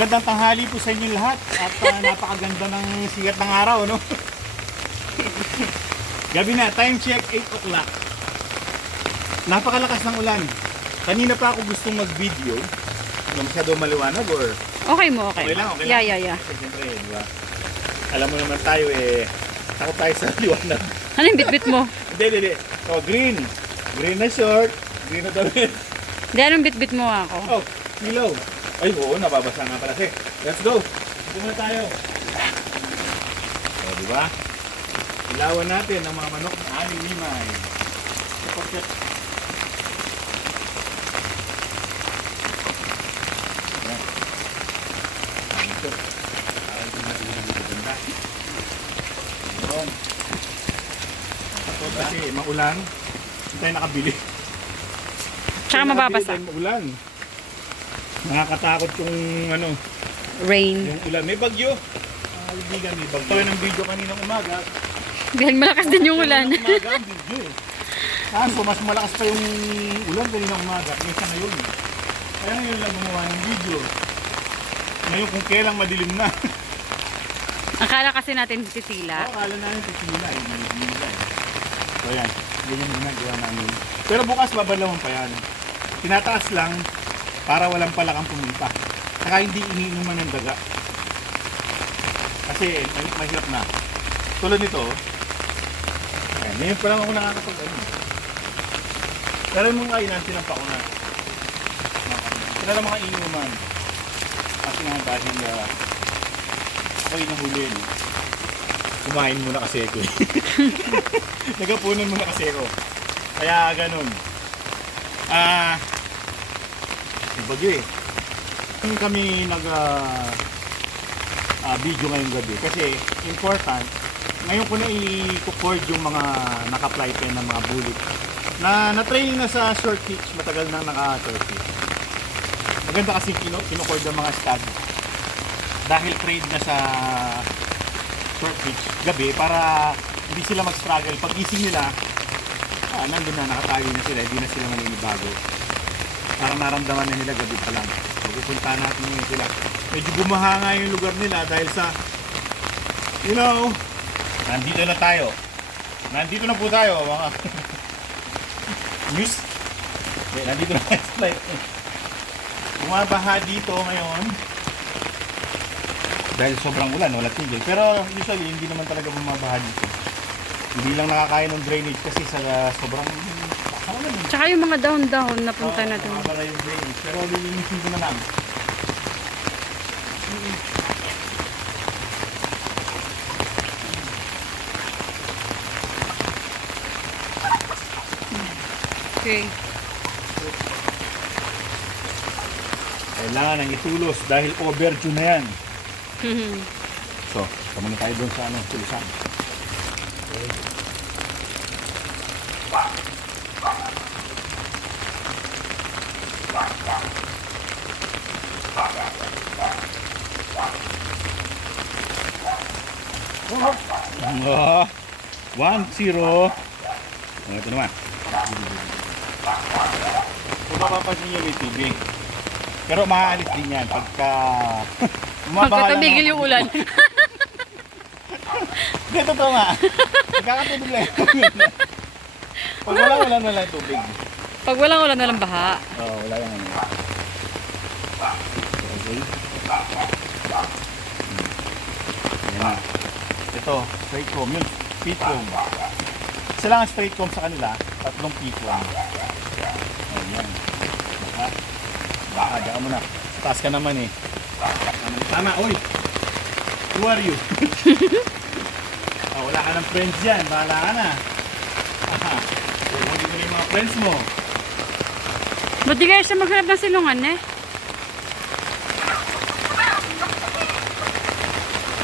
Magandang tanghali po sa inyo lahat at ah, napakaganda ng sigat ng araw, no? Gabi na, time check, 8 o'clock. Napakalakas ng ulan. Kanina pa ako gustong mag-video. Ano, masyado maliwanag or Okay mo, okay. Okay lang, okay lang. Yeah, yeah, yeah. Kasi siyempre, di ba? Alam mo naman tayo eh, takot tayo sa liwanag. Ano yung bit-bit mo? Hindi, hindi, hindi. Oh, green. Green na short, green na damit. Hindi, anong bit-bit mo ako? Oh, ilaw. Ay, oo, nababasa nga pala. Sige, let's go. Dito na tayo. Oh, di ba? Ilawan natin ang mga manok na aling limay. Kapag Yan. Dito. Para hindi na. Ito kasi maulan. Hindi tayo nakabili. Tsaka mababasa. Dahil Maulan. Nakakatakot yung ano, Rain. yung ulan. May bagyo. Ah, kaibigan, may bagyo. Ito ng video kaninang umaga. Dahil malakas din yung ulan. Kaninang umaga ang video eh. Kaso mas malakas pa yung ulan kaninang umaga kaysa ngayon. Kaya ngayon lang gumawa ng video. Ngayon kung kailang madilim na. Akala kasi natin titila. Oo, akala namin titigila eh. May hila eh. So yan, ganyan yung ginagawa namin. Pero bukas babalawan pa yan. Tinataas lang para walang palakang pumunta. Saka hindi iniinuman ng daga. Kasi ma- mahirap na. Tulad nito, ayan, ngayon pa lang ako nakakapag ano. Pero yung mga ilan, tinampa ko na. Sila lang mga inuman. Kasi nga dahil uh, ako'y nahuli. No? kumain muna kasi ako eh. Nagapunan muna kasi ako. Kaya ganun. Ah, may bagyo eh. Kami nag ah, ah, video ngayong gabi kasi important ngayon ko na i-record yung mga naka-fly pen ng mga bullet na na-train na sa short pitch matagal na naka-short pitch maganda kasi kino kinucord ng mga stud dahil trade na sa short pitch gabi para hindi sila mag-struggle. Pag gising nila, ah, nandun na, nakatayo na sila, hindi na sila maninibago. Parang naramdaman na nila gabi pa lang. Pupunta natin ngayon sila. Medyo gumahanga yung lugar nila dahil sa, you know, nandito na tayo. Nandito na po tayo, mga news. Okay, nandito na tayo sa. Bumabaha dito ngayon dahil sobrang ulan, wala tigil. Pero usually, hindi naman talaga bumabaha dito. Hindi lang nakakaya ng drainage kasi sa sobrang naman. eh. Tsaka yung mga dahon-dahon na punta na dun. Mabara yung drainage. Pero lilinisin ko na lang. Okay. Kailangan ng itulos dahil overdue na yan. So, kamo na tayo doon sa ano, tulusan. Oh, one, zero. Oh, ito naman. Kung mapapansin nyo may tubig. Pero maaalis din yan pagka... bumabaha Pagka lang tumigil ng- yung ulan. Hindi, totoo nga. Nagkakatubig lang yung Pag wala, wala na lang yung tubig. Pag walang ulan, walang baha. Oo, oh, wala yung ano. Okay. Ayan na. Ito, straight comb. Yun, feet comb. Isa lang ang straight comb sa kanila, tatlong feet comb. Ayan. Baka, baka, dyan mo na. Taas ka naman eh. Tama, oy! Who are you? Ah, wala ka ng friends dyan, bahala ka na. Aha. Huwag mo yung mga friends mo. Ba't di kayo siya maghanap ng silungan eh?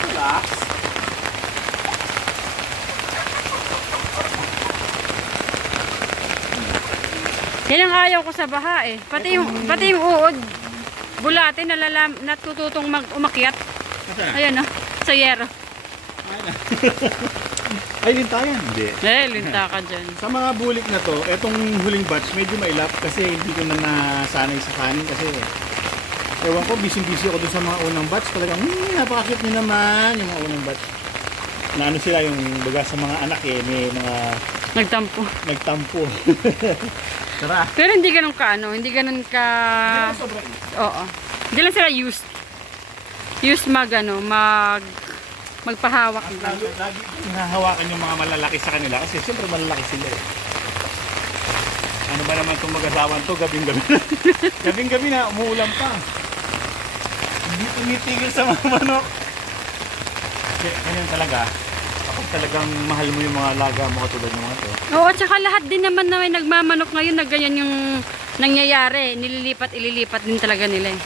Relax. Yan ang ayaw ko sa baha eh. Pati yung, pati yung uod. Bulate nalalam, natututong mag umakyat. Ayun oh, sa yero. Ay, lintayan. Hindi. Eh, linta ka dyan. Sa mga bulik na to, etong huling batch medyo mailap kasi hindi ko na nasanay sa kanin kasi Ewan ko, busy-busy ako dun sa mga unang batch. Talagang, hmm, napakakit nyo naman yung mga unang batch. Na ano sila, yung baga sa mga anak eh, may mga Nagtampo. nagtampo. Tara. Pero hindi ganun ka ano, hindi ganun ka... Hindi sobrang Oo. Hindi lang sila used. Used mag ano, mag... Magpahawak. Ang lalo, lagi hinahawakan yung mga malalaki sa kanila kasi siyempre malalaki sila eh. Ano ba naman itong mag-asawan to, gabing-gabi na. gabing-gabi na, umuulan pa. Hindi tumitigil sa mga manok. Ganyan talaga. Kapag talagang mahal mo yung mga alaga mo katulad ng mga to. Oo, at saka lahat din naman na may nagmamanok ngayon na ganyan yung nangyayari. Nililipat, ililipat din talaga nila eh.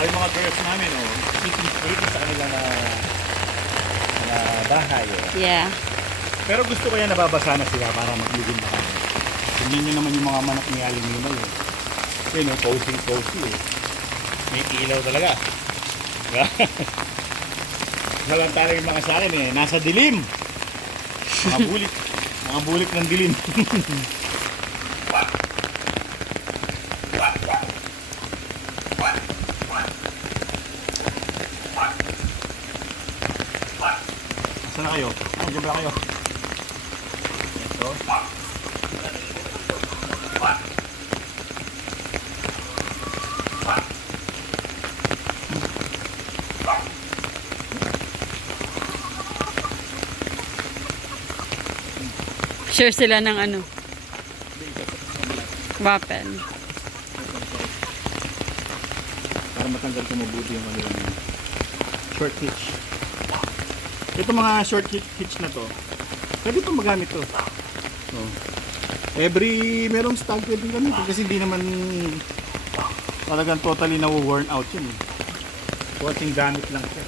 Yung mga girls namin, oh, fruit sa kanila na, na bahay. Eh. Yeah. Pero gusto ko yan nababasa na sila para magligin na kami. Tingnan nyo naman yung mga manok ni Aling Nino eh. Yun oh, posing posy eh. May ilaw talaga. Diba? Walang talaga yung mga sa akin eh. Nasa dilim. Mga bulik. Mga bulik ng dilim. Saan na kayo? Nandiyan ba kayo? Ito. Share sila ng ano, weapon. Para matanggal ko mabuti yung kanilang short hitch. Ito mga short hitch, na to, pwede pa magamit to. So, every, merong stag pwede gamitin kasi hindi naman talagang totally na worn out yun. eh. Konting gamit lang siya.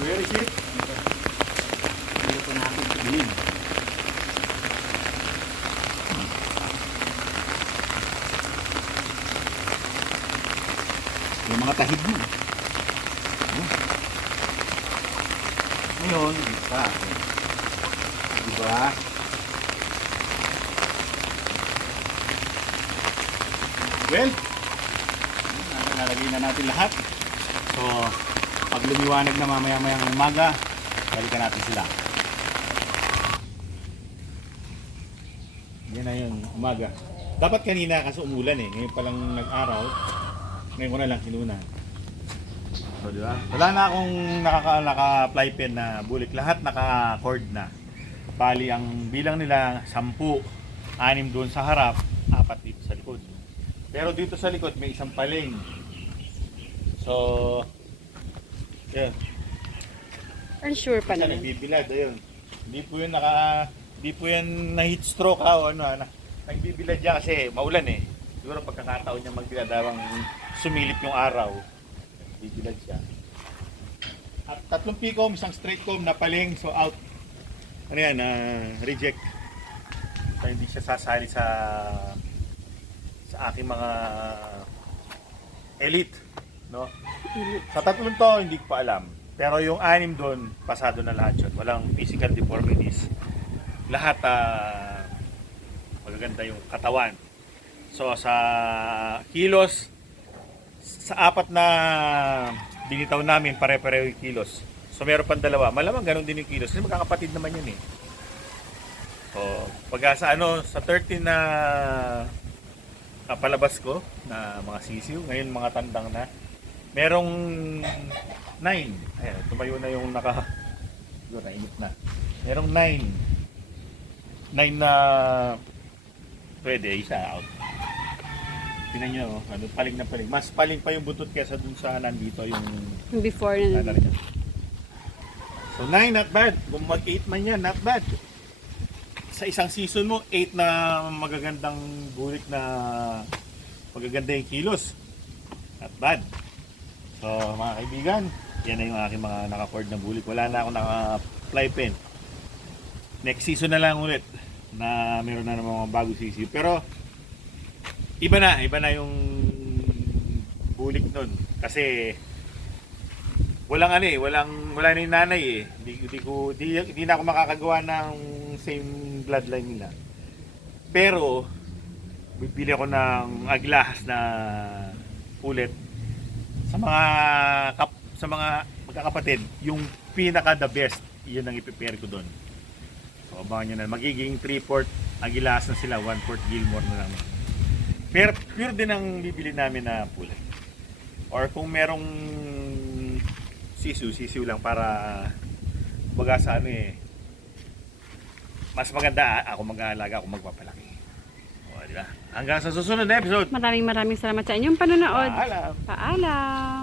Where is it? Sa dilim. Yung mga tahid mo. Oh. Ngayon, isa. Diba? Well, nalagay na natin lahat. So, pag lumiwanag na mamaya-mayang umaga, balikan natin sila. Yan na yun, umaga. Dapat kanina kasi umulan eh. Ngayon palang nag-araw. Ngayon ko na lang kinuna. So, di ba? Wala na akong nakaka, naka-fly pen na bulik. Lahat naka-cord na. Bali, ang bilang nila, 10. Anim doon sa harap, apat dito sa likod. Pero dito sa likod, may isang paling. So, yeah. Unsure pa naman. nagbibilad, ayun. Hindi po yun naka, hindi po yan na heat stroke ha, o ano, na, nagbibilad yan kasi maulan eh. Siguro pagkakataon niya magbilad habang sumilip yung araw, bibilad siya. At tatlong pikom, isang straight comb na paling, so out. Ano yan, ah, reject. So, hindi siya sasali sa sa aking mga elite, no? Sa tatlong to, hindi ko pa alam. Pero yung anim doon, pasado na lahat yun. Walang physical deformities. Lahat, ah, magaganda yung katawan. So, sa kilos, sa apat na binitaw namin, pare-pareho yung kilos. So, meron pang dalawa. Malamang ganun din yung kilos. Kasi magkakapatid naman yun eh. So, pag sa ano, sa 13 na kapalabas ko na mga sisiw, ngayon mga tandang na, merong 9. Ayan, tumayo na yung naka, siguro nainip na. Merong 9. 9 na pwede, isa out. Tingnan nyo, oh, ano, paling na paling. Mas paling pa yung buntot kesa dun sa nandito yung Yung Before na yan. So 9, not bad. Kung mag-8 man yan, not bad. Sa isang season mo, 8 na magagandang bulik na magaganda yung kilos. Not bad. So mga kaibigan, yan na yung aking mga naka-cord na bulik. Wala na ako naka-fly pen. Next season na lang ulit na meron na naman mga bago sisi. Pero iba na, iba na yung bulik nun. Kasi walang ano eh, walang wala na yung nanay eh. Hindi, hindi ko hindi, hindi na ako makakagawa ng same bloodline nila. Pero bibili ako ng aglahas na ulit sa mga kap, sa mga magkakapatid, yung pinaka the best, yun ang i-prepare ko doon. So, abangan nyo na. Magiging 3-port agilas na sila, 1-port Gilmore na lang. Pero pure din ang bibili namin na pulet. Or kung merong sisu, sisu lang para baga sa ano eh, mas maganda ako mag-aalaga, ako magpapalaki. O, di ba? Hanggang sa susunod na episode. Maraming maraming salamat sa inyong panonood. Paalam! Paalam!